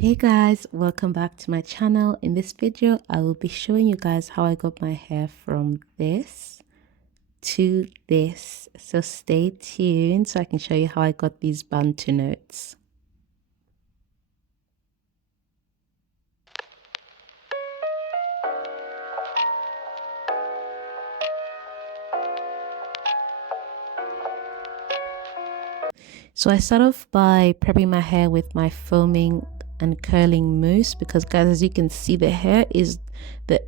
Hey guys, welcome back to my channel. In this video I will be showing you guys how I got my hair from this to this, so stay tuned so I can show you how I got these Bantu Knots. So I start off by prepping my hair with my foaming and curling mousse, because guys, as you can see, the hair is the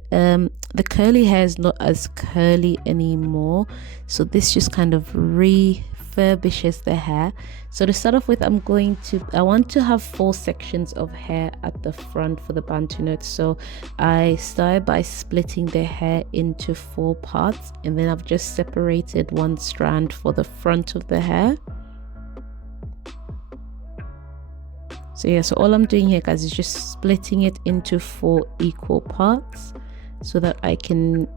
curly hair is not as curly anymore, so this just kind of refurbishes the hair. So to start off with, I want to have 4 sections of hair at the front for the Bantu Knots. So I started by splitting the hair into 4 parts, and then I've just separated 1 strand for the front of the hair. So yeah, so all I'm doing here, guys, is just splitting it into 4 equal parts so that I can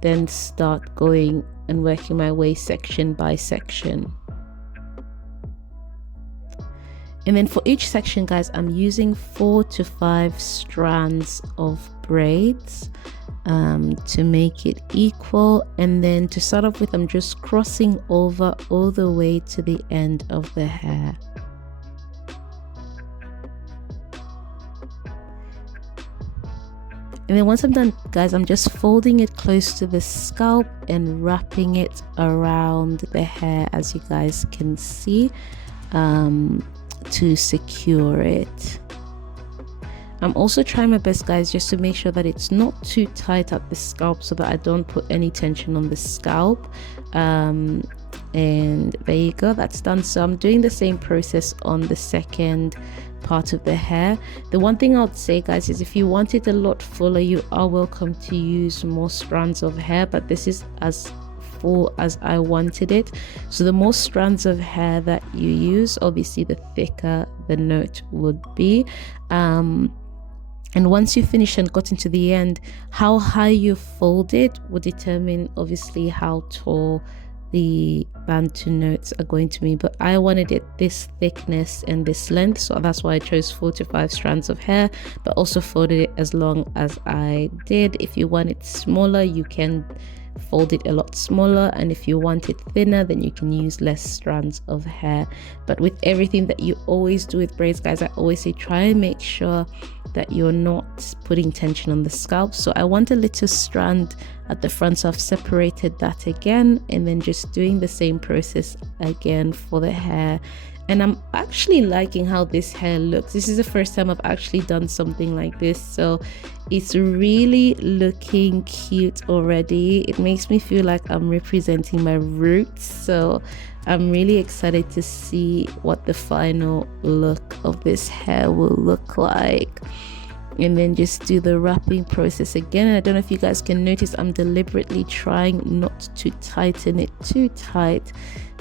then start going and working my way section by section. And then for each section, guys, I'm using 4 to 5 strands of braids to make it equal. And then to start off with, I'm just crossing over all the way to the end of the hair. And then once I'm done, guys, I'm just folding it close to the scalp and wrapping it around the hair, as you guys can see, to secure it. I'm also trying my best, guys, just to make sure that it's not too tight at the scalp so that I don't put any tension on the scalp. And there you go, that's done. So I'm doing the same process on the second part of the hair. The one thing I would say, guys, is if you want it a lot fuller, you are welcome to use more strands of hair, but this is as full as I wanted it. So the more strands of hair that you use, obviously the thicker the knot would be. And once you finish and got into the end, how high you fold it will determine obviously how tall the Bantu Knots are going to be, but I wanted it this thickness and this length, so that's why I chose 4 to 5 strands of hair, but also folded it as long as I did. If you want it smaller, you can fold it a lot smaller, and if you want it thinner, then you can use less strands of hair. But with everything that you always do with braids, guys, I always say try and make sure that you're not putting tension on the scalp. So I want a little strand at the front, so I've separated that again, and then just doing the same process again for the hair. And I'm actually liking how this hair looks. This is the first time I've actually done something like this, so it's really looking cute already. It makes me feel like I'm representing my roots, so I'm really excited to see what the final look of this hair will look like. And then just do the wrapping process again. And I don't know if you guys can notice, I'm deliberately trying not to tighten it too tight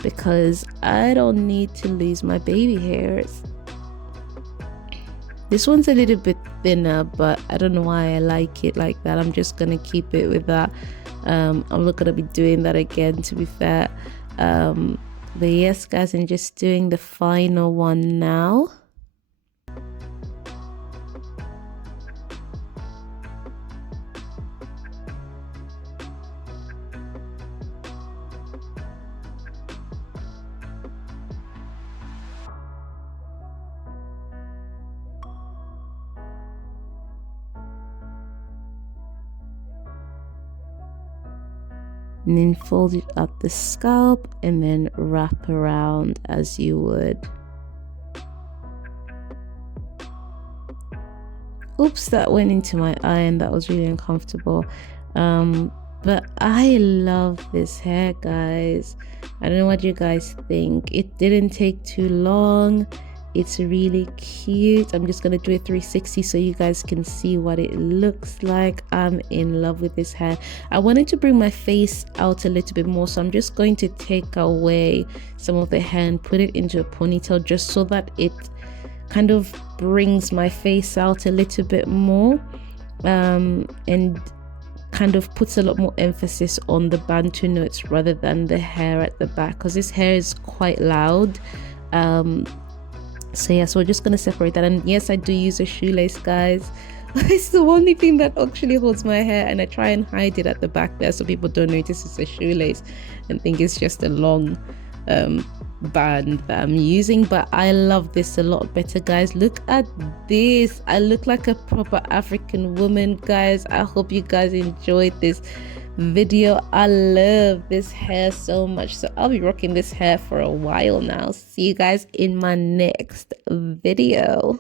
because I don't need to lose my baby hairs. This one's a little bit thinner, but I don't know why I like it like that. I'm just gonna keep it with that. I'm not gonna be doing that again, to be fair. But yes, guys, I'm just doing the final one now. And then fold it up the scalp and then wrap around as you would. Oops, that went into my eye and that was really uncomfortable. But I love this hair, guys. I don't know what you guys think. It didn't take too long. It's really cute. I'm just gonna do a 360 so you guys can see what it looks like. I'm in love with this hair. I wanted to bring my face out a little bit more, so I'm just going to take away some of the hair and put it into a ponytail, just so that it kind of brings my face out a little bit more, and kind of puts a lot more emphasis on the Bantu Knots rather than the hair at the back, because this hair is quite loud. So yeah, so we're just gonna separate that. And yes, I do use a shoelace, guys. It's the only thing that actually holds my hair, and I try and hide it at the back there so people don't notice it's a shoelace and think it's just a long band that I'm using. But I love this a lot better, guys. Look at this. I look like a proper African woman, guys. I hope you guys enjoyed this video. I love this hair so much, so I'll be rocking this hair for a while now. See you guys in my next video.